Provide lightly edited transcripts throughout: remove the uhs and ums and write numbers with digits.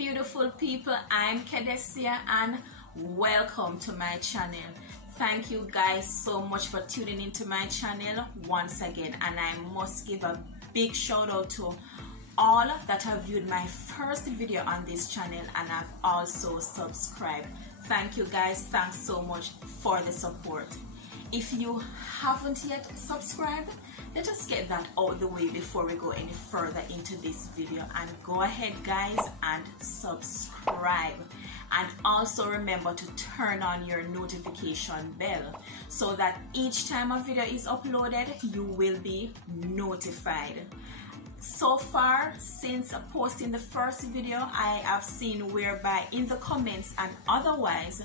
beautiful people, I'm Kedescia and welcome to my channel. Thank you guys so much for tuning into my channel once again, and I must give a big shout out to all that have viewed my first video on this channel and have also subscribed. Thank you guys, thanks so much for the support. If you haven't yet subscribed, let us get that out the way before we go any further into this video, and go ahead guys and subscribe, and also remember to turn on your notification bell so that each time a video is uploaded you will be notified. So far, since posting the first video, I have seen whereby in the comments and otherwise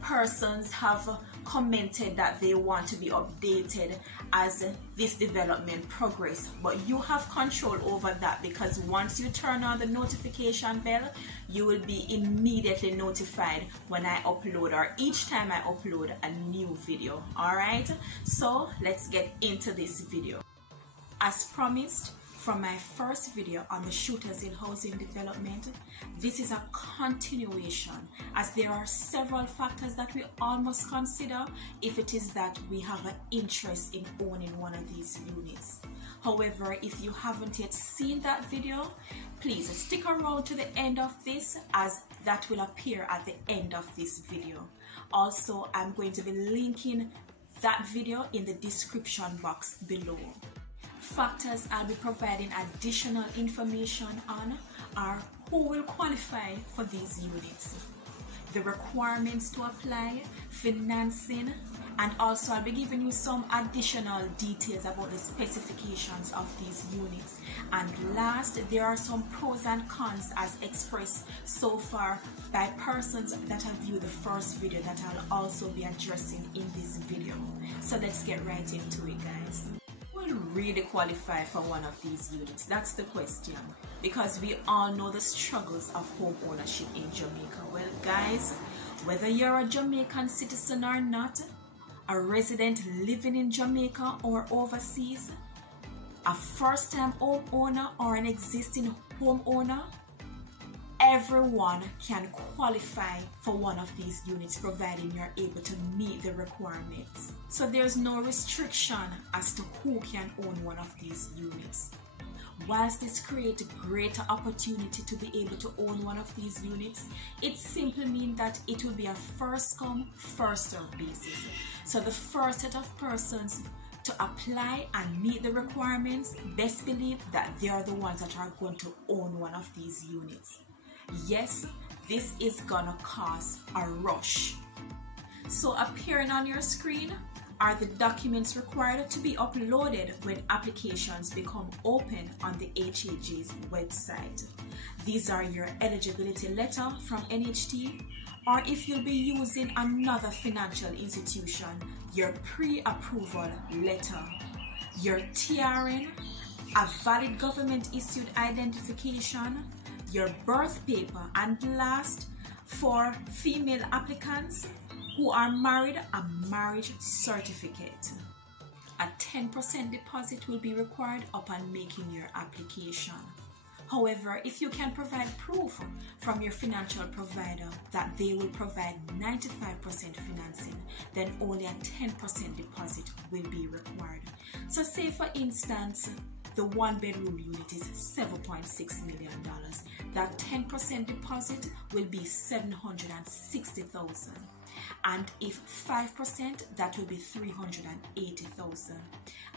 persons have commented that they want to be updated as this development progress, but you have control over that, because once you turn on the notification bell you will be immediately notified when I upload, or each time I upload a new video. Alright, so let's get into this video. As promised from my first video on the shooters in housing development, this is a continuation, as there are several factors that we all must consider if it is that we have an interest in owning one of these units. However, if you haven't yet seen that video, please stick around to the end of this, as that will appear at the end of this video. Also, I'm going to be linking that video in the description box below. Factors I'll be providing additional information on are who will qualify for these units, the requirements to apply, financing, and also I'll be giving you some additional details about the specifications of these units. And last, there are some pros and cons as expressed so far by persons that have viewed the first video that I'll also be addressing in this video. So let's get right into it guys. Will really qualify for one of these units? That's the question, because we all know the struggles of home ownership in Jamaica. Well guys, whether you're a Jamaican citizen or not, a resident living in Jamaica or overseas, a first-time homeowner or an existing homeowner, everyone can qualify for one of these units providing you're able to meet the requirements. So there's no restriction as to who can own one of these units. Whilst this creates a greater opportunity to be able to own one of these units, it simply means that it will be a first come, first served basis. So the first set of persons to apply and meet the requirements, best believe that they are the ones that are going to own one of these units. Yes, this is gonna cause a rush. So appearing on your screen are the documents required to be uploaded when applications become open on the HAJ's website. These are your eligibility letter from NHT, or if you'll be using another financial institution, your pre-approval letter, your TRN, a valid government issued identification, your birth paper, and last, for female applicants who are married, a marriage certificate. A 10% deposit will be required upon making your application. However, if you can provide proof from your financial provider that they will provide 95% financing, then only a 10% deposit will be required. So say for instance, the one-bedroom unit is $7.6 million. That 10% deposit will be $760,000. And if 5%, that will be $380,000.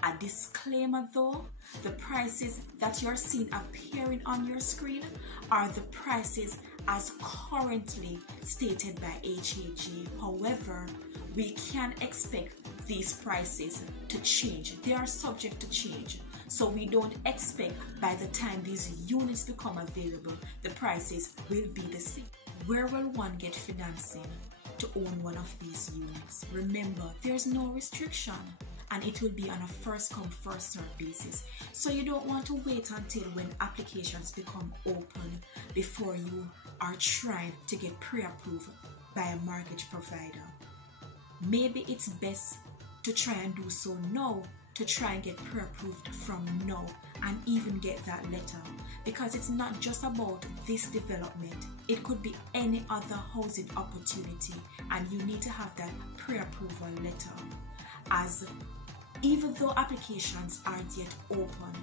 A disclaimer though, the prices that you're seeing appearing on your screen are the prices as currently stated by HAJ. However, we can expect these prices to change. They are subject to change. So we don't expect by the time these units become available, the prices will be the same. Where will one get financing to own one of these units? Remember, there's no restriction, and it will be on a first come first served basis. So you don't want to wait until when applications become open before you are trying to get pre-approved by a mortgage provider. Maybe it's best to try and do so now to try and get pre-approved from now and even get that letter, because it's not just about this development. It could be any other housing opportunity, and you need to have that pre-approval letter, as even though applications aren't yet open,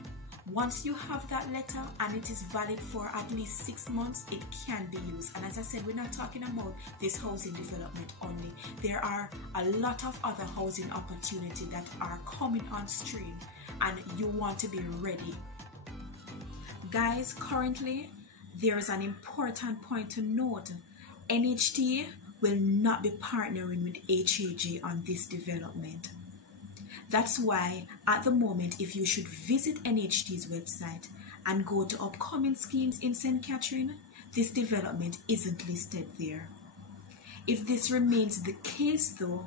once you have that letter and it is valid for at least 6 months, it can be used. And as I said, we're not talking about this housing development only. There are a lot of other housing opportunities that are coming on stream, and you want to be ready. Guys, currently there is an important point to note. NHT will not be partnering with HAJ on this development. That's why at the moment, if you should visit NHT's website and go to upcoming schemes in St. Catherine, this development isn't listed there. If this remains the case though,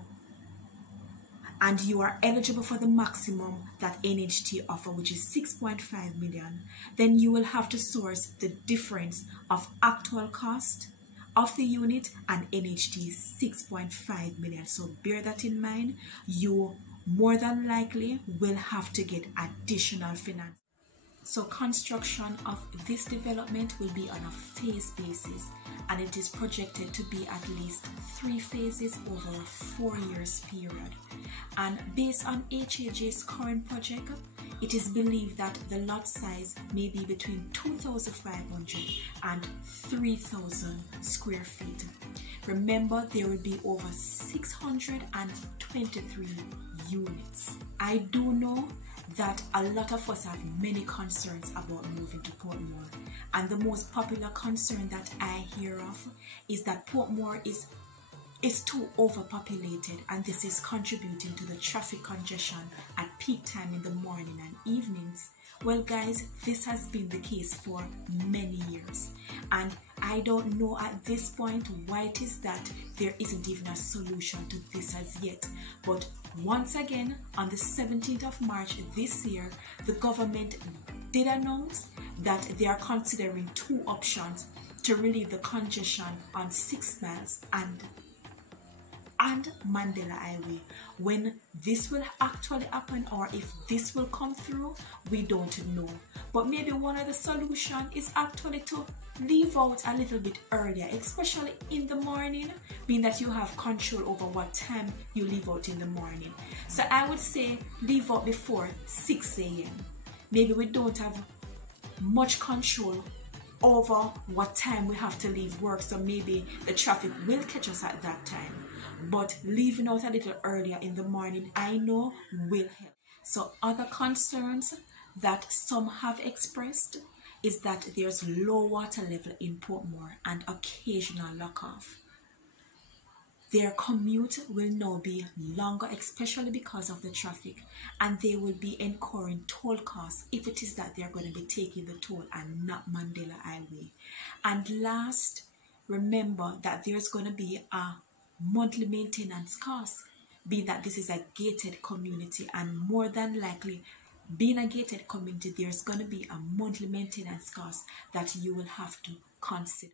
and you are eligible for the maximum that NHT offer, which is 6.5 million, then you will have to source the difference of actual cost of the unit and NHT's 6.5 million. So bear that in mind. You more than likely will have to get additional finance. So construction of this development will be on a phase basis, and it is projected to be at least 3 phases over a 4 years period. And based on HAJ's current project, it is believed that the lot size may be between 2,500 and 3,000 square feet. Remember, there will be over 623 units. I do know that a lot of us have many concerns about moving to Portmore, and the most popular concern that I hear of is that Portmore is too overpopulated, and this is contributing to the traffic congestion at peak time in the morning and evenings. Well guys, this has been the case for many years, and I don't know at this point why it is that there isn't even a solution to this as yet. But once again, on the 17th of March this year, the government did announce that they are considering 2 options to relieve the congestion on 6 Miles and Mandela Highway. When this will actually happen, or if this will come through, we don't know. But maybe one of the solutions is actually to leave out a little bit earlier, especially in the morning, being that you have control over what time you leave out in the morning. So I would say leave out before 6 a.m. Maybe we don't have much control over what time we have to leave work, so maybe the traffic will catch us at that time. But leaving out a little earlier in the morning, I know, will help. So other concerns that some have expressed is that there's low water level in Portmore and occasional lock-off. Their commute will now be longer, especially because of the traffic, and they will be incurring toll costs if it is that they're going to be taking the toll and not Mandela Highway. And last, remember that there's going to be a monthly maintenance cost, being that this is a gated community, and more than likely, being a gated community, there's going to be a monthly maintenance cost that you will have to consider.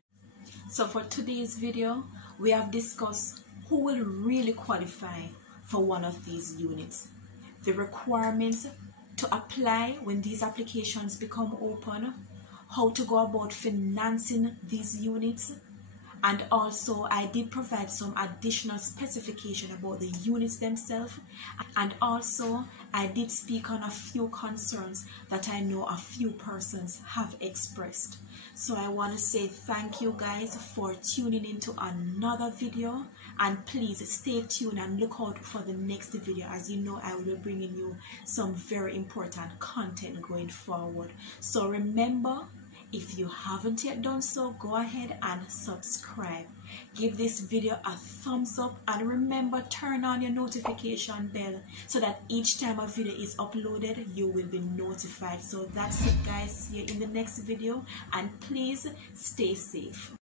So for today's video, we have discussed who will really qualify for one of these units, the requirements to apply when these applications become open, how to go about financing these units, and also I did provide some additional specification about the units themselves, and also I did speak on a few concerns that I know a few persons have expressed. So I want to say thank you guys for tuning into another video, and please stay tuned and look out for the next video. As you know, I will be bringing you some very important content going forward. So remember, if you haven't yet done so, go ahead and subscribe. Give this video a thumbs up, and remember, turn on your notification bell so that each time a video is uploaded, you will be notified. So that's it guys, see you in the next video, and please stay safe.